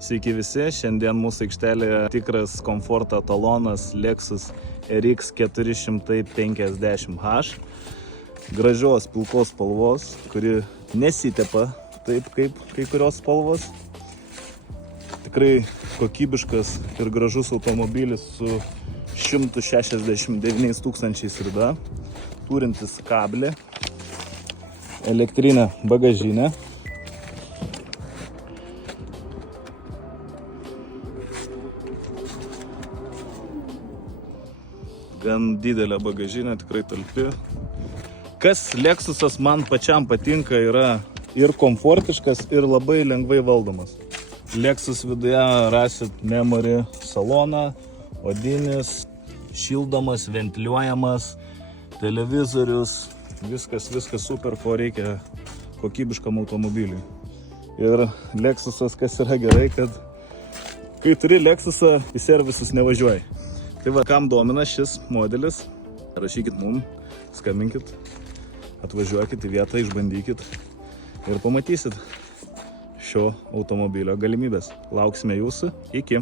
Sveiki visi, šiandien mūsų aikštelėje tikras komforto etalonas Lexus RX 450H. Gražios pilkos spalvos, kuri nesitepa taip kaip kai kurios spalvos. Tikrai kokybiškas ir gražus automobilis su 169 tūkstančiais rida, turintis kablį, elektrinę bagažinę. Gan didelė bagažinė, tikrai talpi. Kas Lexusas man pačiam patinka, yra ir komfortiškas, ir labai lengvai valdomas. Lexus viduje rasit memory saloną, odinis, šildomas, ventiliuojamas, televizorius, viskas super, ko reikia kokybiškam automobiliui. Ir Lexusas, kas yra gerai, kad kai turi Lexusą, į servisus nevažiuoji. Tai va, kam domina šis modelis, rašykit mum, skambinkit, atvažiuokit į vietą, išbandykit ir pamatysit šio automobilio galimybės. Lauksime jūsų. Iki.